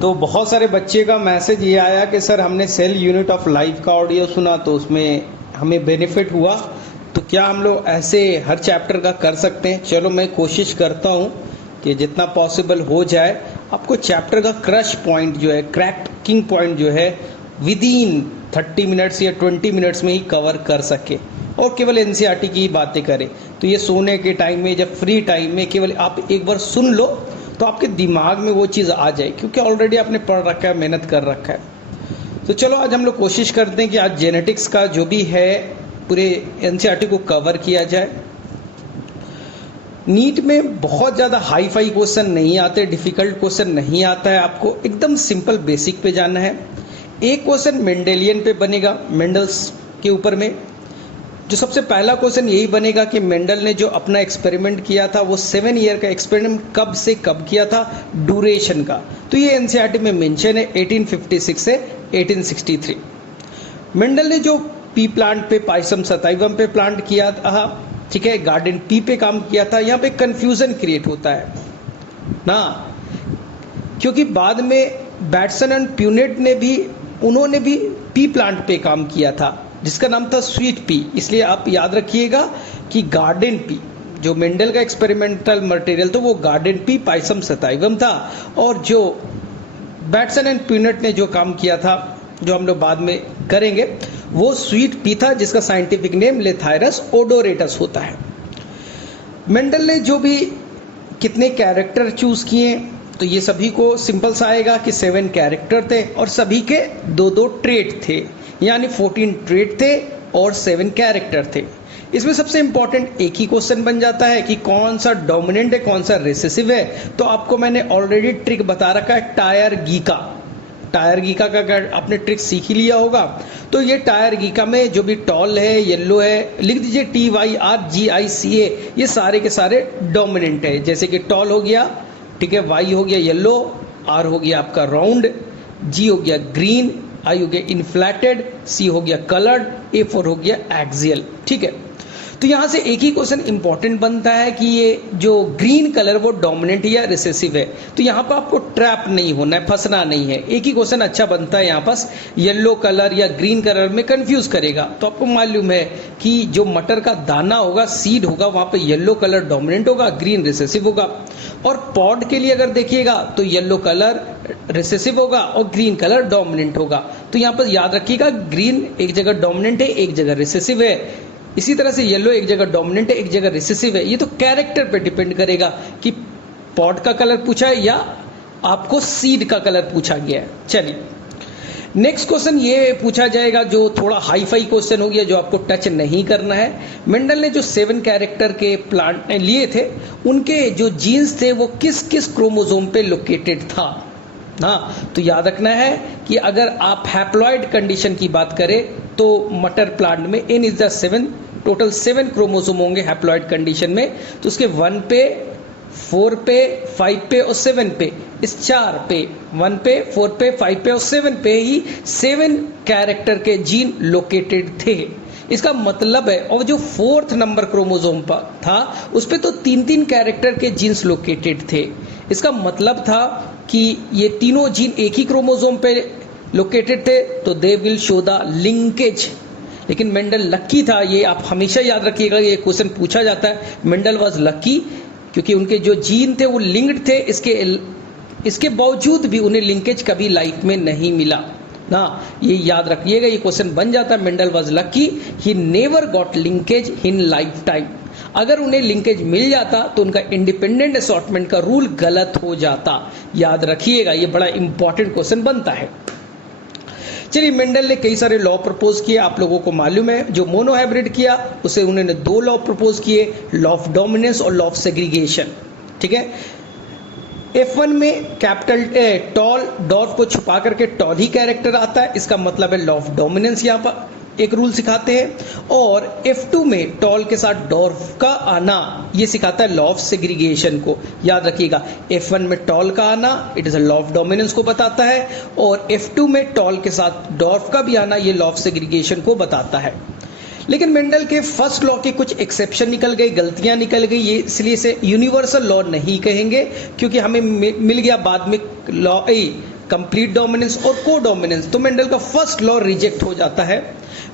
तो बहुत सारे बच्चे का मैसेज ये आया कि सर हमने सेल यूनिट ऑफ लाइफ का ऑडियो सुना तो उसमें हमें बेनिफिट हुआ, तो क्या हम लोग ऐसे हर चैप्टर का कर सकते हैं? चलो मैं कोशिश करता हूँ कि जितना पॉसिबल हो जाए आपको चैप्टर का क्रश पॉइंट जो है, क्रैकिंग पॉइंट जो है विद इन 30 मिनट्स या 20 मिनट्स में ही कवर कर सके और केवल एनसीईआरटी की ही बातें करें। तो ये सोने के टाइम में, जब फ्री टाइम में केवल आप एक बार सुन लो तो आपके दिमाग में वो चीज़ आ जाए, क्योंकि ऑलरेडी आपने पढ़ रखा है, मेहनत कर रखा है। तो चलो आज हम लोग कोशिश करते हैं कि आज जेनेटिक्स का जो भी है पूरे एनसीईआरटी को कवर किया जाए। नीट में बहुत ज़्यादा हाई फाई क्वेश्चन नहीं आते, डिफिकल्ट क्वेश्चन नहीं आता है, आपको एकदम सिंपल बेसिक पे जाना है। एक क्वेश्चन मेंडेलियन पे बनेगा, मेंडल्स के ऊपर में। जो सबसे पहला क्वेश्चन यही बनेगा कि मेंडल ने जो अपना एक्सपेरिमेंट किया था वो 7 ईयर का एक्सपेरिमेंट कब से कब किया था, ड्यूरेशन का। तो ये एनसीईआरटी में मेंशन है 1856 से 1863। मेंडल ने जो पी प्लांट पे, पाइसम सताइवम पे प्लांट किया था, ठीक है, गार्डन पी पे काम किया था। यहाँ पे कंफ्यूजन क्रिएट होता है ना, क्योंकि बाद में बैटसन एंड प्यूनेट ने भी, उन्होंने भी पी प्लांट पे काम किया था जिसका नाम था स्वीट पी। इसलिए आप याद रखिएगा कि गार्डन पी जो मेंडल का एक्सपेरिमेंटल मटेरियल तो वो गार्डन पी पाइसम सताइवम था, और जो बैटसन एंड प्यूनेट ने जो काम किया था, जो हम लोग बाद में करेंगे, वो स्वीट पी था जिसका साइंटिफिक नेम लेथायरस ओडोरेटस होता है। मेंडल ने जो भी कितने कैरेक्टर चूज किए, तो ये सभी को सिंपल सा आएगा कि 7 कैरेक्टर थे और सभी के 2-2 ट्रेट थे, यानी 14 ट्रेट थे और 7 कैरेक्टर थे। इसमें सबसे इंपॉर्टेंट एक ही क्वेश्चन बन जाता है कि कौन सा डोमिनेंट है, कौन सा रिसेसिव है। तो आपको मैंने ऑलरेडी ट्रिक बता रखा है, टायर गीका का अगर आपने ट्रिक सीख ही लिया होगा। तो ये टायर गीका में जो भी टॉल है, येलो है, लिख दीजिए TYRGICA, ये सारे के सारे डोमिनेंट है। जैसे कि टॉल हो गया, ठीक है, Y हो गया येलो, R हो गया आपका राउंड, G हो गया ग्रीन, I हो गया इनफ्लैटेड, C हो गया कलर्ड, A4 हो गया एक्सियल। ठीक है, तो यहां से एक ही क्वेश्चन इंपॉर्टेंट बनता है कि ये जो ग्रीन कलर वो डोमिनेंट या रिसेसिव है। तो यहाँ पर आपको ट्रैप नहीं होना है, फंसना नहीं है। एक ही क्वेश्चन अच्छा बनता है यहाँ पास, येलो कलर या ग्रीन कलर में कंफ्यूज करेगा। तो आपको मालूम है कि जो मटर का दाना होगा, सीड होगा, वहां पे येलो कलर डोमिनेंट होगा, ग्रीन रिसेसिव होगा। और पॉड के लिए अगर देखिएगा तो येलो कलर रिसेसिव होगा और ग्रीन कलर डोमिनेंट होगा। तो यहाँ पर याद रखिएगा, ग्रीन एक जगह डोमिनेंट है, एक जगह रिसेसिव है। इसी तरह से येलो एक जगह डोमिनेंट है, एक जगह रिसेसिव है। ये तो कैरेक्टर पे डिपेंड करेगा कि पॉड का कलर पूछा है या आपको सीड का कलर पूछा गया है। चलिए नेक्स्ट क्वेश्चन ये पूछा जाएगा जो थोड़ा हाई फाई क्वेश्चन हो गया, जो आपको टच नहीं करना है। मेंडल ने जो 7 कैरेक्टर के प्लांट लिए थे, उनके जो जीन्स थे वो किस किस क्रोमोसोम पे लोकेटेड था। हाँ, तो याद रखना है कि अगर आप हैप्लॉइड कंडीशन की बात करें तो मटर प्लांट में N is the 7, total 7 chromosome होंगे हैप्लॉइड कंडीशन में। तो उसके 1 पे, 4 पे, 5 पे और 7 पे, इस 4 पे, 1 पे, 4 पे, 5 पे और 7 पे ही 7 कैरेक्टर के जीन लोकेटेड थे। इसका मतलब है, और जो 4th नंबर क्रोमोसोम पर था उस पे तो 3-3 कैरेक्टर के जीन्स लोकेटेड थे। इसका मतलब था कि ये तीनों जीन एक ही क्रोमोसोम पे लोकेटेड थे, तो they will show the linkage. लेकिन मेंडल लक्की था, ये आप हमेशा याद रखिएगा, ये क्वेश्चन पूछा जाता है। मेंडल वाज लक्की क्योंकि उनके जो जीन थे वो लिंक्ड थे, इसके बावजूद भी उन्हें लिंकेज कभी लाइफ में नहीं मिला ना। ये याद रखिएगा, ये क्वेश्चन बन जाता है। Mendel was lucky, he never got linkage in life time. अगर उन्हें लिंकेज मिल जाता तो उनका इंडिपेंडेंट असॉर्टमेंट का रूल गलत हो जाता। याद रखिएगा, ये बड़ा इंपॉर्टेंट क्वेश्चन बनता है। चलिए, मेंडल ने कई सारे लॉ प्रपोज किए, आप लोगों को मालूम है। जो मोनोहाइब्रिड किया उसे उन्होंने 2 लॉ प्रपोज किए, लॉ ऑफ डोमिनेंस और लॉ ऑफ सेग्रीगेशन। ठीक है, F1 में कैपिटल टॉल डॉर्फ को छुपा करके टॉल ही कैरेक्टर आता है, इसका मतलब है लॉ ऑफ डोमिनेंस यहाँ पर एक रूल सिखाते हैं। और F2 में टॉल के साथ डॉर्फ का आना, ये सिखाता है लॉ ऑफ सेग्रीगेशन को। याद रखिएगा, F1 में टॉल का आना it is a law of dominance को बताता है, और F2 में टॉल के साथ डॉर्फ का भी आना ये लॉ ऑफ सेग्रीगेशन को बताता है। लेकिन मेंडल के फर्स्ट लॉ के कुछ एक्सेप्शन निकल गई, गलतियां निकल गई, ये इसलिए इसे यूनिवर्सल लॉ नहीं कहेंगे, क्योंकि हमें मिल गया बाद में लॉ कंप्लीट डोमिनेंस और को डोमिनेंस, तो मेंडल का फर्स्ट लॉ रिजेक्ट हो जाता है।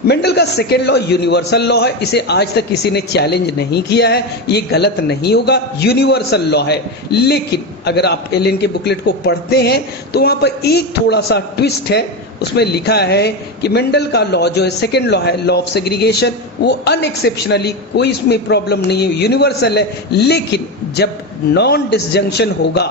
मेंडल का सेकेंड लॉ यूनिवर्सल लॉ है, इसे आज तक किसी ने चैलेंज नहीं किया है, ये गलत नहीं होगा, यूनिवर्सल लॉ है। लेकिन अगर आप एलेन के बुकलेट को पढ़ते हैं तो वहां पर एक थोड़ा सा ट्विस्ट है, उसमें लिखा है कि मेंडल का लॉ जो है सेकेंड लॉ है, लॉ ऑफ सेग्रीगेशन, वो अनएक्सेप्शनली कोई इसमें प्रॉब्लम नहीं है, यूनिवर्सल है। लेकिन जब नॉन डिसजंक्शन होगा,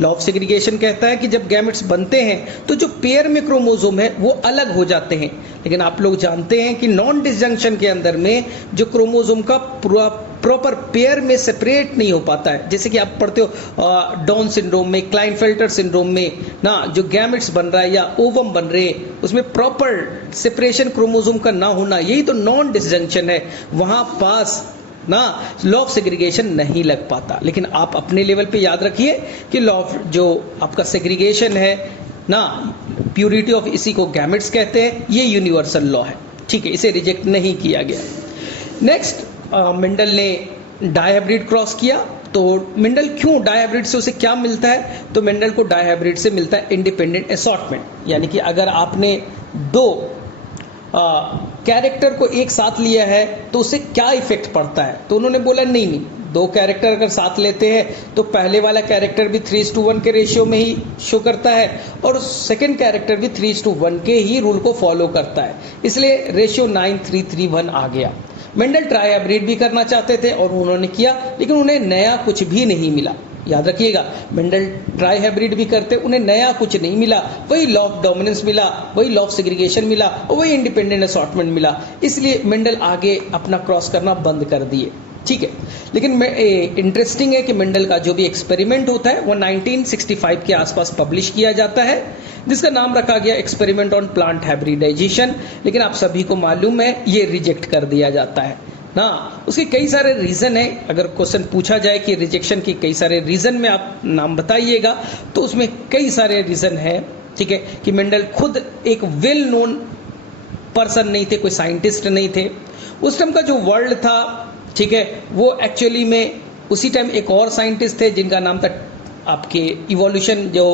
लॉ ऑफ सेग्रीगेशन कहता है कि जब गैमेट्स बनते हैं तो जो पेयर में क्रोमोसोम है वो अलग हो जाते हैं। लेकिन आप लोग जानते हैं कि नॉन डिसजंक्शन के अंदर में जो क्रोमोसोम का प्रॉपर पेयर में सेपरेट नहीं हो पाता है। जैसे कि आप पढ़ते हो डाउन सिंड्रोम में, क्लाइनफेल्टर सिंड्रोम में ना, जो गैमेट्स बन रहा है या ओवम बन रहे हैं उसमें प्रॉपर सेपरेशन क्रोमोसोम का ना होना, यही तो नॉन डिसजंक्शन है। वहां पास ना लॉ ऑफ सेग्रीगेशन नहीं लग पाता। लेकिन आप अपने लेवल पे याद रखिए कि लॉ ऑफ जो आपका सेग्रीगेशन है ना, प्यूरिटी ऑफ, इसी को गैमेट्स कहते हैं, ये यूनिवर्सल लॉ है, ठीक है, इसे रिजेक्ट नहीं किया गया। नेक्स्ट, मेंडल ने डायहाइब्रिड क्रॉस किया। तो मेंडल क्यों डायहाइब्रिड से उसे क्या मिलता है? तो मेंडल को डायहाइब्रिड से मिलता है इंडिपेंडेंट असॉर्टमेंट, यानी कि अगर आपने दो कैरेक्टर को एक साथ लिया है तो उससे क्या इफेक्ट पड़ता है। तो उन्होंने बोला नहीं, दो कैरेक्टर अगर साथ लेते हैं तो पहले वाला कैरेक्टर भी 3:1 के रेशियो में ही शो करता है और सेकंड कैरेक्टर भी 3:1 के ही रूल को फॉलो करता है, इसलिए रेशियो 9:3:1 आ गया। मेंडल ट्राइहाइब्रिड भी करना चाहते थे और उन्होंने किया, लेकिन उन्हें नया कुछ भी नहीं मिला। याद रखिएगा, मेंडल ट्राइहाइब्रिड भी करते, उन्हें नया कुछ नहीं मिला, वही लॉ ऑफ डोमिनेंस मिला, वही लॉ ऑफ सेग्रीगेशन मिला और वही इंडिपेंडेंट असॉर्टमेंट मिला। इसलिए मेंडल आगे अपना क्रॉस करना बंद कर दिए, ठीक है। लेकिन इंटरेस्टिंग है कि मेंडल का जो भी एक्सपेरिमेंट होता है वो 1965 के आसपास पब्लिश किया जाता है, जिसका नाम रखा गया एक्सपेरिमेंट ऑन प्लांट हाइब्रिडाइजेशन। लेकिन आप सभी को मालूम है ये रिजेक्ट कर दिया जाता है ना। उसके कई सारे रीजन है, अगर क्वेश्चन पूछा जाए कि रिजेक्शन के कई सारे रीजन में आप नाम बताइएगा तो उसमें कई सारे रीजन है, ठीक है, कि मेंडल खुद एक वेल नोन पर्सन नहीं थे, कोई साइंटिस्ट नहीं थे। उस टाइम का जो वर्ल्ड था, ठीक है, वो एक्चुअली में उसी टाइम एक और साइंटिस्ट थे जिनका नाम था आपके इवोल्यूशन, जो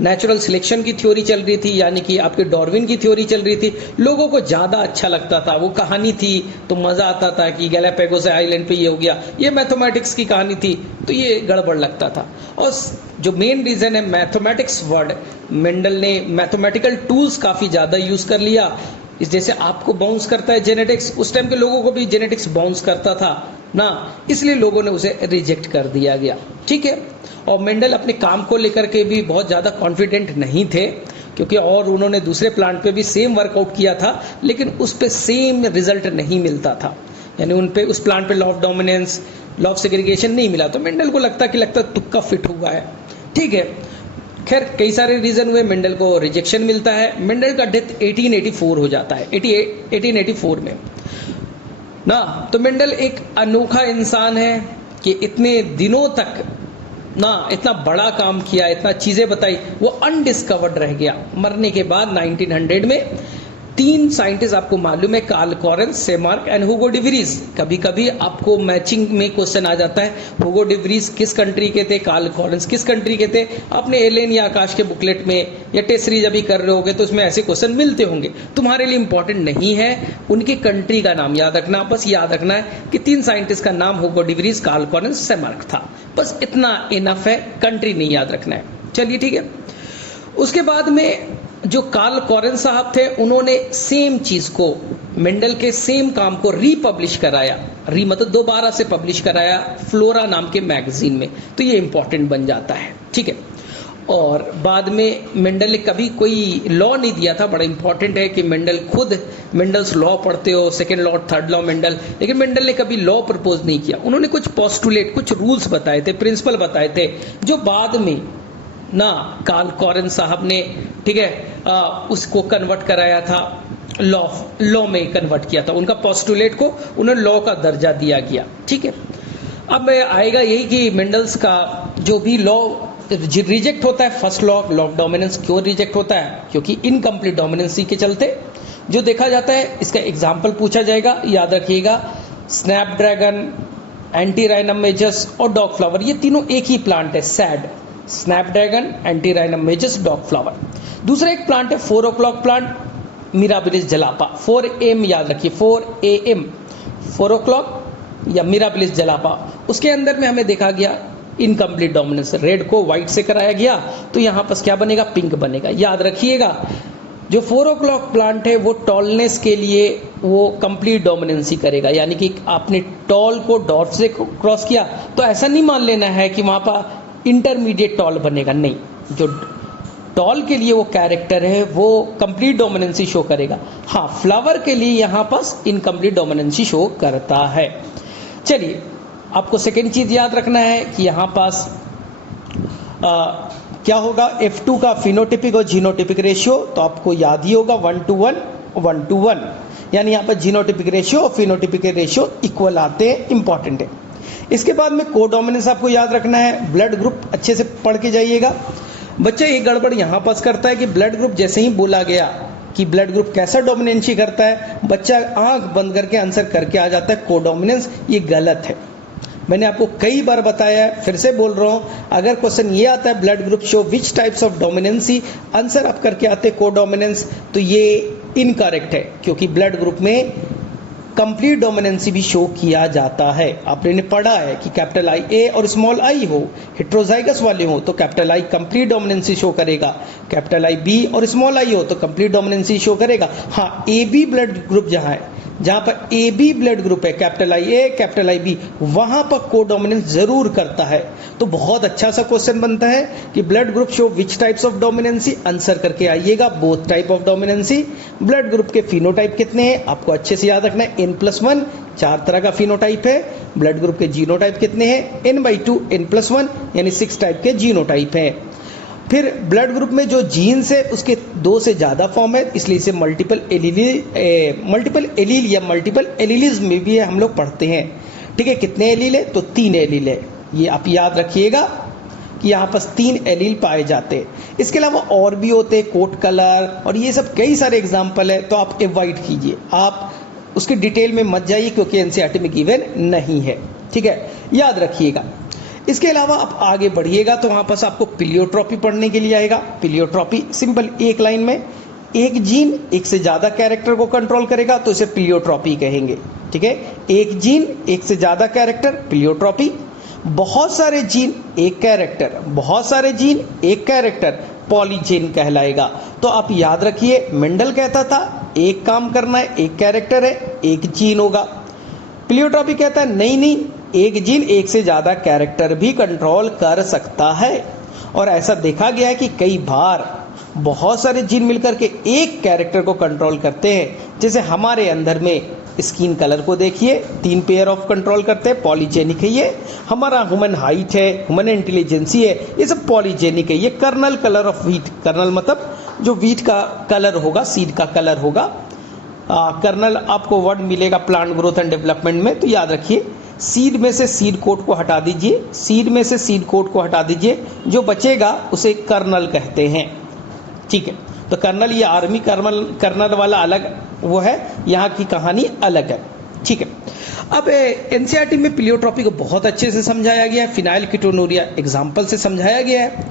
नेचुरल सिलेक्शन की थ्योरी चल रही थी, यानी कि आपके डार्विन की थ्योरी चल रही थी। लोगों को ज़्यादा अच्छा लगता था, वो कहानी थी तो मज़ा आता था कि गैलापागोस आइलैंड पे ये हो गया, ये मैथमेटिक्स की कहानी थी तो ये गड़बड़ लगता था। और जो मेन रीज़न है मैथमेटिक्स वर्ड, मेंडल ने मैथमेटिकल टूल्स काफ़ी ज़्यादा यूज़ कर लिया। इस जैसे आपको बाउंस करता है जेनेटिक्स, उस टाइम के लोगों को भी जेनेटिक्स बाउंस करता था ना, इसलिए लोगों ने उसे रिजेक्ट कर दिया गया, ठीक है। और मेंडल अपने काम को लेकर के भी बहुत ज़्यादा कॉन्फिडेंट नहीं थे, क्योंकि और उन्होंने दूसरे प्लांट पे भी सेम वर्कआउट किया था, लेकिन उस पे सेम रिजल्ट नहीं मिलता था, यानी उन पे उस प्लांट पे law of dominance, law of segregation नहीं मिला। तो मेंडल को लगता तुक्का फिट हुआ है, ठीक है। खैर कई सारे रीजन हुए, मेंडल को रिजेक्शन मिलता है। मेंडल का डेथ 1884 हो जाता है, 1884 में ना। तो मेंडल एक अनोखा इंसान है कि इतने दिनों तक ना इतना बड़ा काम किया, इतना चीजें बताई, वो अनडिस्कवर्ड रह गया। मरने के बाद 1900 में 3 साइंटिस्ट आपको मालूम है, Carl Correns, Tschermak and Hugo de Vries. कभी कभी आपको मैचिंग में क्वेश्चन आ जाता है, हुगो डी व्रीज किस कंट्री के थे, कार्ल कॉरेंस किस कंट्री के थे। आपने एलेन या आकाश के बुकलेट में या टेस्ट सीरीज अभी कर रहे होगे तो उसमें ऐसे क्वेश्चन मिलते होंगे। तुम्हारे लिए इंपॉर्टेंट नहीं है उनकी कंट्री का नाम याद रखना, बस याद रखना है कि 3 साइंटिस्ट का नाम Hugo de Vries, Carl Correns, Tschermak था, बस इतना इनफ है, कंट्री नहीं याद रखना है। चलिए ठीक है। उसके बाद में जो कार्ल कॉरेंस साहब थे, उन्होंने सेम चीज को, मेंडल के सेम काम को रीपब्लिश कराया, मतलब दोबारा से पब्लिश कराया फ्लोरा नाम के मैगजीन में, तो ये इंपॉर्टेंट बन जाता है, ठीक है। और बाद में मेंडल ने कभी कोई लॉ नहीं दिया था, बड़ा इंपॉर्टेंट है कि मेंडल खुद, मेंडल्स लॉ पढ़ते हो, second law, third law Mendel, लेकिन मेंडल ने कभी लॉ प्रपोज नहीं किया। उन्होंने कुछ पोस्टुलेट, कुछ रूल्स बताए थे, प्रिंसिपल बताए थे, जो बाद में ना कार्ल कॉरेंस साहब ने, ठीक है, उसको कन्वर्ट कराया था, लॉ में कन्वर्ट किया था। उनका पोस्टुलेट को उन्हें लॉ का दर्जा दिया गया, ठीक है। अब आएगा यही कि मेंडल्स का जो भी लॉ रिजेक्ट होता है, first law, law of dominance क्यों रिजेक्ट होता है? क्योंकि इनकम्प्लीट डोमिनेंसी के चलते जो देखा जाता है, इसका एग्जाम्पल पूछा जाएगा, याद रखिएगा। स्नैपड्रैगन, एंटी राइनम मेजस और डॉग फ्लावर, ये तीनों एक ही प्लांट है, sad, Snapdragon, antirrhinum मेजस, dog flower. दूसरा एक प्लांट है 4 o'clock प्लांट, मिराबिलिस जलापा। 4 AM याद रखिए, 4 AM, 4 o'clock या मिराबिलिस जलापा। उसके अंदर में हमें देखा गया इनकम्प्लीट डोमिनेंस, रेड को व्हाइट से कराया गया तो यहाँ पर क्या बनेगा, पिंक बनेगा। याद रखिएगा जो 4 o'clock प्लांट है वो टॉलनेस के लिए वो कंप्लीट डोमिनेंसी करेगा, यानी कि आपने टॉल को डॉट से क्रॉस किया तो ऐसा नहीं मान लेना है कि वहां पर इंटरमीडिएट टॉल बनेगा, नहीं। जो टॉल के लिए वो कैरेक्टर है वो कंप्लीट डोमिनेंसी शो करेगा। हाँ, फ्लावर के लिए यहाँ पर इनकम्प्लीट डोमिनेंसी शो करता है। चलिए, आपको सेकेंड चीज याद रखना है कि यहाँ पास क्या होगा, F2 का फिनोटिपिक और जीनोटिपिक रेशियो, तो आपको याद ही होगा 1:1, 1:1, यानी यहाँ पर जीनोटिपिक रेशियो और फिनोटिपिक रेशियो इक्वल आते हैं, इंपॉर्टेंट है। इसके बाद में कोडोमिनेंस आपको याद रखना है, ब्लड ग्रुप अच्छे से पढ़ के जाइएगा। बच्चे एक गड़बड़ यहाँ पास करता है कि ब्लड ग्रुप जैसे ही बोला गया कि ब्लड ग्रुप कैसा डोमिनेंसी करता है, बच्चा आंख बंद करके आंसर करके आ जाता है कोडोमिनेंस। ये गलत है, मैंने आपको कई बार बताया है, फिर से बोल रहा हूं। अगर क्वेश्चन ये आता है blood group show which types of dominancy, answer आप करके आते कोडोमिनेंस, तो ये इनकरेक्ट है, क्योंकि ब्लड ग्रुप में कंप्लीट डोमिनेंसी भी शो किया जाता है। आपने पढ़ा है कि कैपिटल आई ए और स्मॉल आई हो, हेट्रोजाइगस वाले हो तो capital I complete dominancy show करेगा, कैपिटल आई बी और स्मॉल आई हो तो कंप्लीट डोमिनेंसी शो करेगा। हाँ, ए बी ब्लड ग्रुप जहां है, जहां पर ए बी ब्लड ग्रुप है, capital I A capital I B, वहां पर कोडोमिनेंस जरूर करता है। तो बहुत अच्छा सा क्वेश्चन बनता है कि blood group show which types of dominancy, answer करके आइएगा both type of dominancy. Blood group के फिनोटाइप कितने हैं आपको अच्छे से याद रखना है, N+1, 4 तरह का फिनोटाइप है। ब्लड ग्रुप के जीनोटाइप कितने हैं, N/2, N+1, यानी 6 टाइप के जीनोटाइप हैं। फिर ब्लड ग्रुप में जो जीन्स है उसके 2 से ज्यादा फॉर्म है, इसलिए इसे मल्टीपल एलील या मल्टीपल एलीलिज्म में भी हम लोग पढ़ते हैं। ठीक है, कितने एलील है, तो 3 एलील है। ये आप याद रखिएगा कि यहाँ पर 3 एलील पाए जाते हैं। इसके अलावा और भी होते हैं, कोट कलर और ये सब कई सारे एग्जाम्पल है, तो आप अवॉइड कीजिए, आप उसके डिटेल में मत जाइए क्योंकि एनसीईआरटी में गिवन नहीं है। ठीक है, याद रखिएगा। इसके अलावा आप आगे बढ़िएगा तो वहां पर आपको प्लियोट्रॉपी पढ़ने के लिए आएगा। प्लियोट्रॉपी सिंपल, एक लाइन में एक जीन एक से ज्यादा कैरेक्टर को कंट्रोल करेगा तो इसे प्लियोट्रॉपी कहेंगे। ठीक है, एक जीन एक से ज्यादा कैरेक्टर, प्लियोट्रॉपी। बहुत सारे जीन एक कैरेक्टर, बहुत सारे जीन एक कैरेक्टर, पॉलीजेन कहलाएगा। तो आप याद रखिए, मेंडल कहता था एक काम करना है, एक कैरेक्टर है, एक जीन होगा। प्लियोट्रॉपी कहता है नहीं, एक जीन एक से ज्यादा कैरेक्टर भी कंट्रोल कर सकता है। और ऐसा देखा गया है कि कई बार बहुत सारे जीन मिलकर के एक कैरेक्टर को कंट्रोल करते हैं। जैसे हमारे अंदर में स्किन कलर को देखिए, 3 पेयर ऑफ कंट्रोल करते हैं, पॉलीजेनिक है ये। हमारा ह्यूमन हाइट है, ह्यूमन इंटेलिजेंसी है, ये सब पॉलीजेनिक है। ये kernel colour of wheat, kernel मतलब जो व्हीट का कलर होगा, सीड का कलर होगा। कर्नल आपको वर्ड मिलेगा प्लांट ग्रोथ एंड डेवलपमेंट में, तो याद रखिए सीड में से सीड कोट को हटा दीजिए, सीड में से सीड कोट को हटा दीजिए, जो बचेगा उसे कर्नल कहते हैं। ठीक है, तो कर्नल ये आर्मी कर्नल वाला अलग वो है, यहाँ की कहानी अलग है। ठीक है, अब एनसीईआरटी में प्लियोट्रॉपी को बहुत अच्छे से समझाया गया है, फिनाइल कीटोनुरिया एग्जाम्पल से समझाया गया है।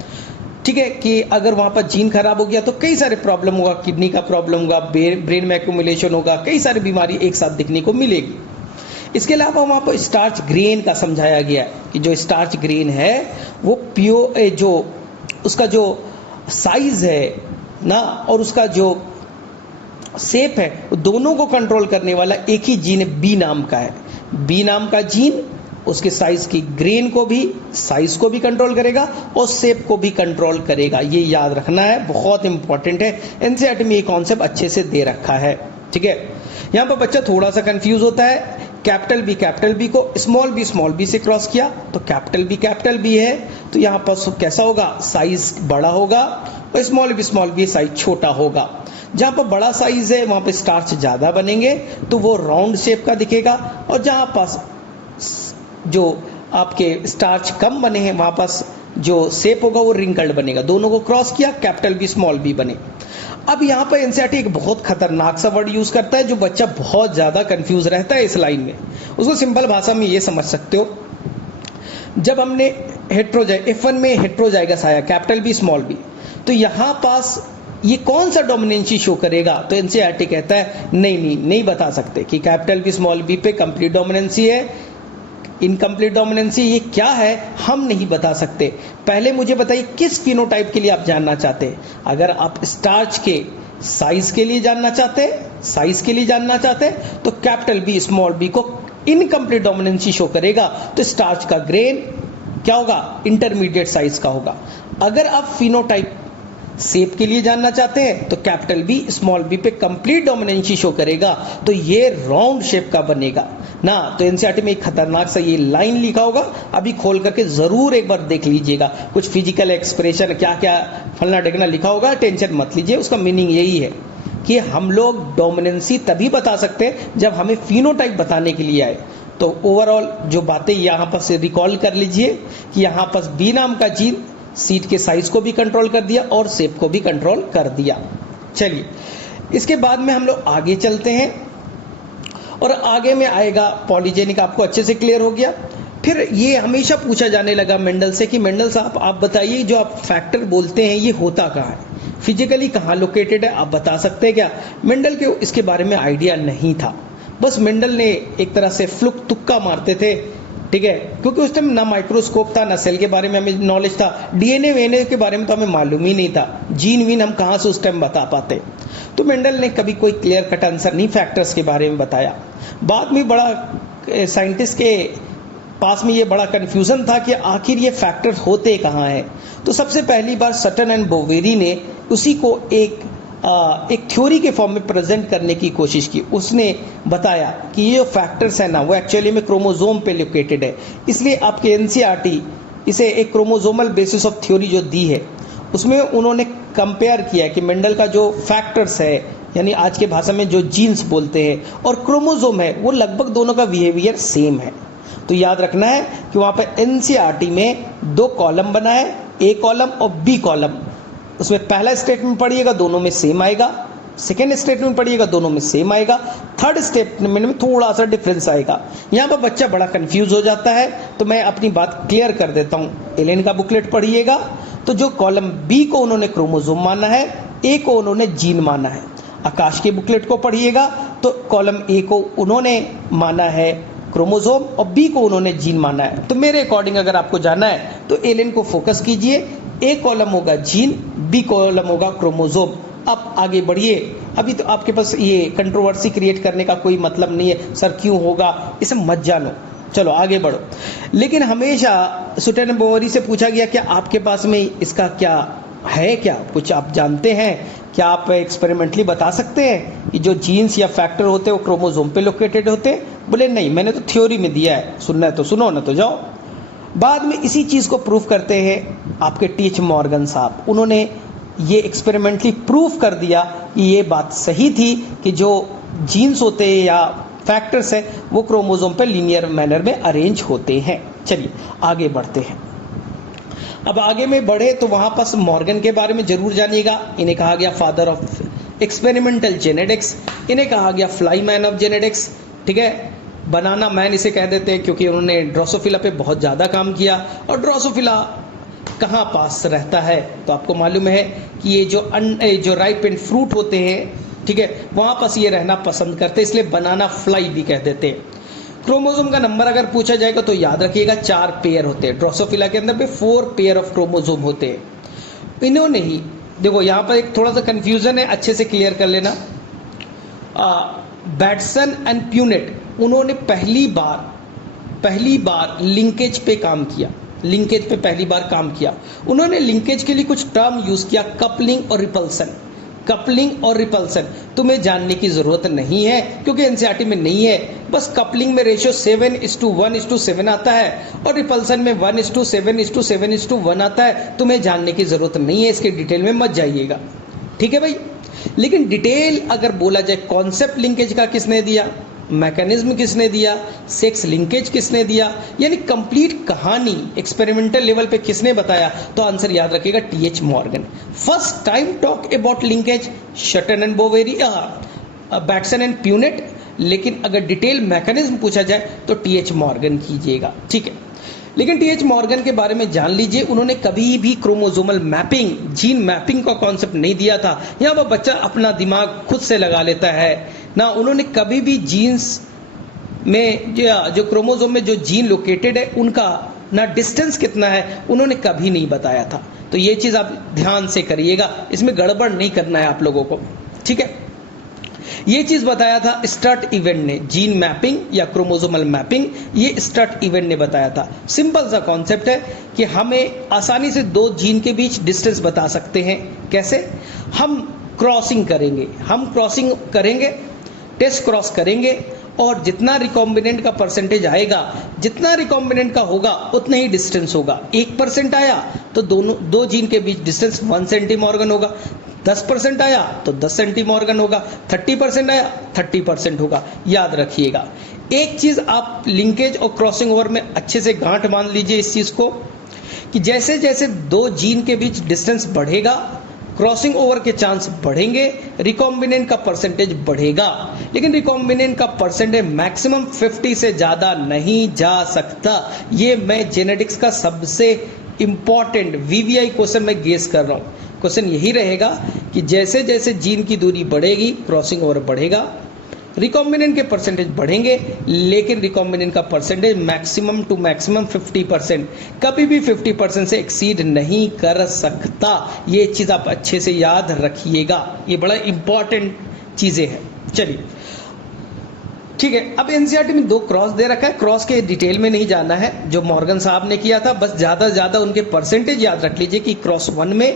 ठीक है, कि अगर वहां पर जीन खराब हो गया तो कई सारे प्रॉब्लम होगा, किडनी का प्रॉब्लम होगा, ब्रेन में एक्यूमुलेशन होगा, कई सारी बीमारी एक साथ दिखने को मिलेगी। इसके अलावा वहां पर स्टार्च ग्रेन का समझाया गया है कि जो स्टार्च ग्रेन है वो प्योर, जो उसका जो साइज है ना और उसका जो शेप है, दोनों को कंट्रोल करने वाला एक ही जीन बी नाम का है। बी नाम का जीन उसके साइज की ग्रेन को भी, साइज को भी कंट्रोल करेगा और शेप को भी कंट्रोल करेगा। ये याद रखना है, बहुत इंपॉर्टेंट है। एनसीईआरटी में ये कॉन्सेप्ट अच्छे से दे रखा है। ठीक है, यहां पर बच्चा थोड़ा सा कंफ्यूज होता है। कैपिटल बी को स्मॉल बी से क्रॉस किया तो कैपिटल बी है, तो यहां पर कैसा होगा, साइज बड़ा होगा और स्मॉल बी साइज छोटा होगा। जहां पर बड़ा साइज है वहां पर स्टार्च ज्यादा बनेंगे तो वो राउंड शेप का दिखेगा, और जहां पास जो आपके स्टार्च कम बने हैं वहां पास जो शेप होगा वो रिंकल्ड बनेगा। दोनों को क्रॉस किया, कैपिटल बी स्मॉल बी बने। अब यहाँ पर एनसीईआरटी एक बहुत खतरनाक सा वर्ड यूज करता है जो बच्चा बहुत ज्यादा कंफ्यूज रहता है इस लाइन में। उसको सिंपल भाषा में ये समझ सकते हो, जब हमने F1 में हेट्रोजाइगस आया, कैपिटल बी स्मॉल बी, तो यहां पास ये कौन सा डोमिनेंसी शो करेगा? तो एनसीईआरटी कहता है नहीं बता सकते कि कैपिटल बी स्मॉल बी पे कंप्लीट डोमिनेंसी है, इनकम्प्लीट डोमिनेंसी ये क्या है हम नहीं बता सकते। पहले मुझे बताइए किस फिनोटाइप के लिए आप जानना चाहते हैं। अगर आप स्टार्च के साइज के लिए जानना चाहते हैं तो कैपिटल बी स्मॉल बी को इनकम्प्लीट डोमिनेंसी शो करेगा, तो स्टार्च का ग्रेन क्या होगा? इंटरमीडिएट साइज का होगा। अगर आप फिनोटाइप शेप के लिए जानना चाहते हैं तो कैपिटल बी स्मॉल बी पे कंप्लीट डोमिनेंसी शो करेगा, तो ये राउंड शेप का बनेगा ना। तो एनसीईआरटी में एक खतरनाक सा ये लाइन लिखा होगा, अभी खोल करके जरूर एक बार देख लीजिएगा। कुछ फिजिकल एक्सप्रेशन क्या क्या फलना ढेकना लिखा होगा, टेंशन मत लीजिए, उसका मीनिंग यही है कि हम लोग डोमिनेंसी तभी बता सकते हैं जब हमें फिनोटाइप बताने के लिए आए। तो ओवरऑल जो बातें यहाँ पर से रिकॉल कर लीजिए कि यहाँ पर बी नाम का जीन सीट के साइज को भी कंट्रोल कर दिया और शेप को भी कंट्रोल कर दिया। चलिए इसके बाद में हम लोग आगे चलते हैं और आगे में आएगा पॉलीजेनिक, आपको अच्छे से क्लियर हो गया। फिर ये हमेशा पूछा जाने लगा मेंडल से कि मेंडल साहब आप बताइए जो आप फैक्टर बोलते हैं ये होता कहाँ है, फिजिकली कहाँ लोकेटेड है, आप बता सकते हैं क्या? मेंडल के इसके बारे में आइडिया नहीं था, बस मेंडल ने एक तरह से फ्लुक तुक्का मारते थे, ठीक है, क्योंकि उस टाइम ना माइक्रोस्कोप था ना सेल के बारे में हमें नॉलेज था, डीएनए वीएनए के बारे में तो हमें मालूम ही नहीं था, जीन वीन हम कहाँ से उस टाइम बता पाते। तो मेंडल ने कभी कोई क्लियर कट आंसर नहीं फैक्टर्स के बारे में बताया। बाद में बड़ा साइंटिस्ट के पास में ये बड़ा कंफ्यूजन था कि आखिर ये फैक्टर्स होते कहाँ हैं। तो सबसे पहली बार सटन एंड बोवेरी ने उसी को एक थ्योरी के फॉर्म में प्रेजेंट करने की कोशिश की। उसने बताया कि ये जो फैक्टर्स है ना वो एक्चुअली में क्रोमोसोम पे लोकेटेड है, इसलिए आपके एनसीईआरटी इसे एक क्रोमोसोमल बेसिस ऑफ थ्योरी जो दी है उसमें उन्होंने कंपेयर किया कि मेंडल का जो फैक्टर्स है यानी आज के भाषा में जो जीन्स बोलते हैं और क्रोमोसोम है वो लगभग दोनों का बिहेवियर सेम है। तो याद रखना है कि वहां पर एनसीईआरटी में 2 कॉलम बना है, ए कॉलम और बी कॉलम। उसमें पहला स्टेटमेंट पढ़िएगा दोनों में सेम आएगा, सेकेंड स्टेटमेंट पढ़िएगा दोनों में सेम आएगा, थर्ड स्टेटमेंट में थोड़ा सा डिफरेंस आएगा। यहाँ पर बच्चा बड़ा कंफ्यूज हो जाता है, तो मैं अपनी बात क्लियर कर देता हूँ। एलेन का बुकलेट पढ़िएगा तो जो कॉलम बी को उन्होंने क्रोमोसोम माना है, ए को उन्होंने जीन माना है। आकाश के बुकलेट को पढ़िएगा तो कॉलम ए को उन्होंने माना है क्रोमोसोम और बी को उन्होंने जीन माना है। तो मेरे अकॉर्डिंग अगर आपको जाना है तो एलेन को फोकस कीजिए, ए कॉलम होगा जीन, बी कॉलम होगा क्रोमोसोम। आप आगे बढ़िए, अभी तो आपके पास ये कंट्रोवर्सी क्रिएट करने का कोई मतलब नहीं है, सर क्यों होगा इसे मत जानो, चलो आगे बढ़ो। लेकिन हमेशा सुटन बोवेरी से पूछा गया कि आपके पास में इसका क्या है, क्या कुछ आप जानते हैं, क्या आप एक्सपेरिमेंटली बता सकते हैं कि जो जीन्स या फैक्टर होते हैं वो क्रोमोसोम पे लोकेटेड होते हैं? बोले नहीं, मैंने तो थ्योरी में दिया है, सुनना है तो सुनो ना तो जाओ। बाद में इसी चीज को प्रूव करते हैं आपके टीएच मॉर्गन साहब, उन्होंने ये एक्सपेरिमेंटली प्रूव कर दिया कि ये बात सही थी कि जो जीन्स होते हैं या फैक्टर्स है वो क्रोमोसोम पे लीनियर मैनर में अरेंज होते हैं। चलिए आगे बढ़ते हैं। अब आगे में बढ़े तो वहां पास मॉर्गन के बारे में जरूर जानिएगा। इन्हें कहा गया फादर ऑफ एक्सपेरिमेंटल जेनेटिक्स, इन्हें कहा गया फ्लाई मैन ऑफ जेनेटिक्स, ठीक है, बनाना मैन इसे कह देते हैं क्योंकि उन्होंने ड्रोसोफिला पे बहुत ज़्यादा काम किया। और ड्रोसोफिला कहाँ पास रहता है तो आपको मालूम है कि ये जो राइप एंड फ्रूट होते हैं, ठीक है, वहाँ पास ये रहना पसंद करते हैं, इसलिए बनाना फ्लाई भी कह देते हैं। क्रोमोसोम का नंबर अगर पूछा जाएगा तो याद रखिएगा 4 पेयर होते हैं। ड्रोसोफिला के अंदर भी 4 पेयर ऑफ क्रोमोसोम होते हैं। इन्होंने ही देखो यहाँ पर एक थोड़ा सा कंफ्यूजन है, अच्छे से क्लियर कर लेना। बैटसन एंड प्यूनेट उन्होंने पहली बार लिंकेज पे काम किया, लिंकेज पे पहली बार काम किया। उन्होंने लिंकेज के लिए कुछ टर्म यूज किया, कपलिंग और रिपल्सन। कपलिंग और रिपल्सन तुम्हें जानने की जरूरत नहीं है क्योंकि एनसीईआरटी में नहीं है। बस कपलिंग में रेशियो 7:1:7 आता है और रिपल्सन में 1:7:7:1 आता है। तुम्हें जानने की जरूरत नहीं है, इसके डिटेल में मत जाइएगा, ठीक है भाई। लेकिन डिटेल अगर बोला जाए, कॉन्सेप्ट लिंकेज का किसने दिया, मैकेनिज्म किसने दिया, सेक्स लिंकेज किसने दिया, यानी कंप्लीट कहानी एक्सपेरिमेंटल लेवल पे किसने बताया, तो आंसर याद रखिएगा TH Morgan. First time talk about linkage Sutton and Boveri, Bateson and Punnett. लेकिन अगर डिटेल मैकेनिज्म पूछा जाए तो टीएच मॉर्गन कीजिएगा, ठीक है। लेकिन टीएच मॉर्गन के बारे में जान लीजिए, उन्होंने कभी भी क्रोमोसोमल मैपिंग, जीन मैपिंग का कॉन्सेप्ट नहीं दिया था। यहाँ पर बच्चा अपना दिमाग खुद से लगा लेता है ना। उन्होंने कभी भी जीन्स में जो क्रोमोसोम में जो जीन लोकेटेड है उनका ना डिस्टेंस कितना है उन्होंने कभी नहीं बताया था। तो ये चीज आप ध्यान से करिएगा, इसमें गड़बड़ नहीं करना है आप लोगों को, ठीक है। ये चीज बताया था स्टर्ट इवेंट ने, जीन मैपिंग या क्रोमोसोमल मैपिंग, ये स्टर्ट इवेंट ने बताया था। सिंपल सा कॉन्सेप्ट है कि हमें आसानी से दो जीन के बीच डिस्टेंस बता सकते हैं। कैसे? हम क्रॉसिंग करेंगे, टेस्ट क्रॉस करेंगे, और जितना रिकॉम्बिनेंट का परसेंटेज आएगा, जितना रिकॉम्बिनेंट का होगा उतना ही डिस्टेंस होगा। 1% आया तो दो जीन के बीच डिस्टेंस 1 सेंटीमॉर्गन होगा। 10% आया तो 10 सेंटीमॉर्गन होगा। 30% आया 30% होगा। याद रखिएगा, एक चीज आप लिंकेज और क्रॉसिंग ओवर में अच्छे से गांठ मान लीजिए इस चीज को, कि जैसे जैसे दो जीन के बीच डिस्टेंस बढ़ेगा, क्रॉसिंग ओवर के चांस बढ़ेंगे, रिकॉम्बिनेंट का परसेंटेज बढ़ेगा। लेकिन रिकॉम्बिनेंट का परसेंटेज मैक्सिमम 50 से ज्यादा नहीं जा सकता। ये मैं जेनेटिक्स का सबसे इंपॉर्टेंट वीवीआई क्वेश्चन में गेस कर रहा हूं। क्वेश्चन यही रहेगा कि जैसे जैसे जीन की दूरी बढ़ेगी, क्रॉसिंग ओवर बढ़ेगा, रिकॉम्बिनेंट के परसेंटेज बढ़ेंगे, लेकिन रिकॉम्बिनेंट का परसेंटेज मैक्सिमम टू मैक्सिमम 50%, कभी भी 50% से एक्सीड नहीं कर सकता। ये चीज आप अच्छे से याद रखिएगा, ये बड़ा इंपॉर्टेंट चीजें हैं। चलिए ठीक है, अब एनसीईआरटी में 2 क्रॉस दे रखा है, क्रॉस के डिटेल में नहीं जाना है, जो मॉर्गन साहब ने किया था, बस ज्यादा से ज्यादा उनके परसेंटेज याद रख लीजिए कि क्रॉस 1 में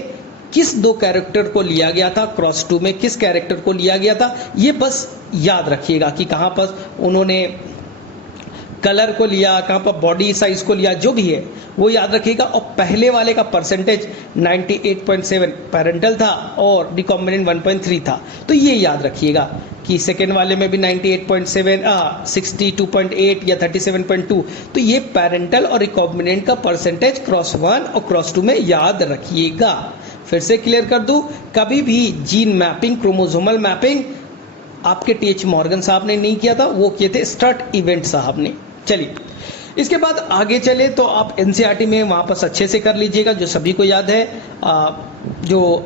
किस 2 कैरेक्टर को लिया गया था, क्रॉस 2 में किस कैरेक्टर को लिया गया था। ये बस याद रखिएगा कि कहां पर उन्होंने कलर को लिया, कहां पर बॉडी साइज को लिया, जो भी है वो याद रखिएगा। और पहले वाले का परसेंटेज 98.7 पैरेंटल था और रिकॉम्बिनेंट 1.3 था, तो ये याद रखिएगा कि सेकेंड वाले में भी 98.7, 62.8 या 37.2, तो ये पैरेंटल और रिकॉम्बिनेंट का परसेंटेज क्रॉस 1 और क्रॉस 2 में याद रखिएगा। फिर से क्लियर कर दूं, कभी भी जीन मैपिंग, क्रोमोसोमल मैपिंग आपके टीएच मॉर्गन साहब ने नहीं किया था, वो किए थे स्टर्ट इवेंट साहब ने। चलिए इसके बाद आगे चले तो आप एनसीईआरटी में वापस अच्छे से कर लीजिएगा, जो सभी को याद है, जो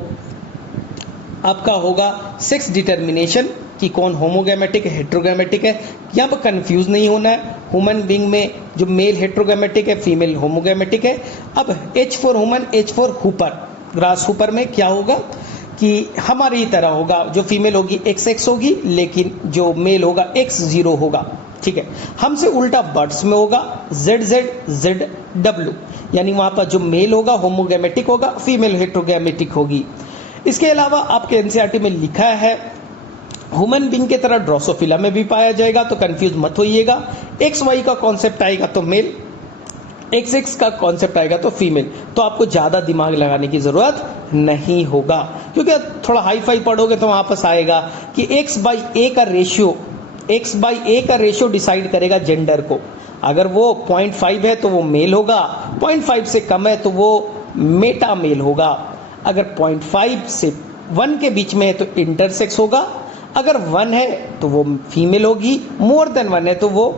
आपका होगा सेक्स डिटर्मिनेशन कि कौन होमोगैमेटिक है, हेट्रोगैमेटिक है। यहाँ पर कंफ्यूज नहीं होना है। ह्यूमन बीइंग में जो मेल हेट्रोगैमेटिक है, फीमेल होमोगैमेटिक है। अब H for human, H for Hooper, grass Hooper में क्या होगा कि हमारी तरह होगा, जो फीमेल होगी XX होगी, लेकिन जो मेल होगा X0 होगा। ठीक है, हमसे उल्टा बर्ड्स में होगा ZZ यानी वहां पर जो मेल होगा होमोगैमेटिक होगा, फीमेल हेट्रोगैमेटिक होगी। इसके अलावा आपके एनसीईआरटी में लिखा है ह्यूमन बीइंग के तरह ड्रोसोफिला में भी पाया जाएगा, तो कंफ्यूज मत होइएगा। XY का कॉन्सेप्ट आएगा तो मेल, XX का कॉन्सेप्ट आएगा तो फीमेल, तो आपको ज्यादा दिमाग लगाने की जरूरत नहीं होगा, क्योंकि थोड़ा हाई फाई पढ़ोगे तो वापस आएगा कि X/A का रेशियो डिसाइड करेगा जेंडर को। अगर वो 0.5 है तो वो मेल होगा, 0.5 से कम है तो वो मेटा मेल होगा, अगर 0.5 से 1 के बीच में है तो इंटरसेक्स होगा, अगर 1 है तो वो फीमेल होगी, मोर देन 1 है तो वो